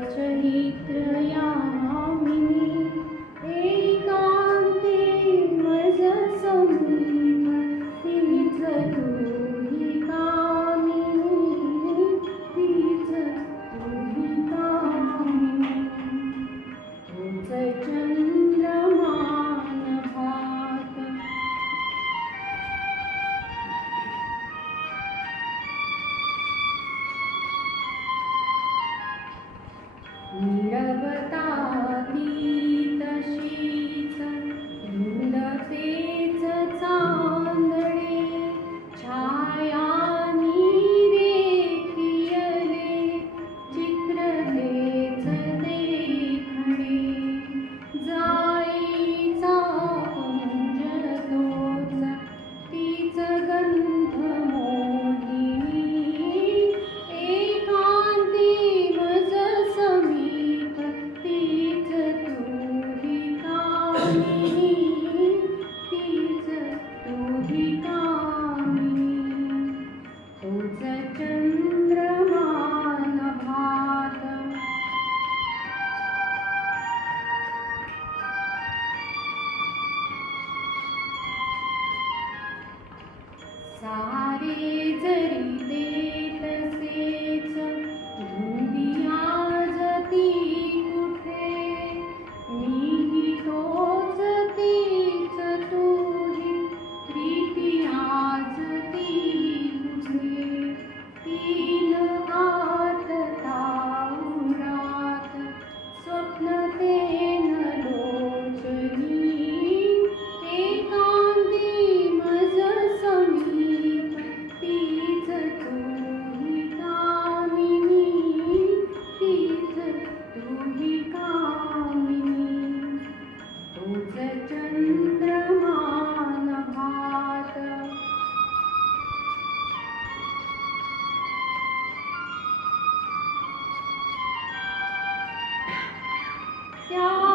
चैत्रयामिनी एकांती मज समीप तीच तुही कामिनी तीच तुही कामिनी तोच चंद्रमान भात नीरवता ती तशीच रुंदतेच चांदणे छाया रेखियले चित्रतेच देखणे जाईचा कुंज तोच तीच गंध मोहिनी एकांती मज समीप तीच तुही कामिनी तीच तुही कामिनी तोच चंद्रमान भात सारे जरी देत सेच धुंदी आज ती कुठे मीही तोच तीच तुही प्रीती आज ती कुठे तीन हात ताऊरात स्वप्न तेन लोचनी एकांती मज समीप तीच तुही कामिनी तीच तुही कामिनी तोच चंद्रमान भात त्या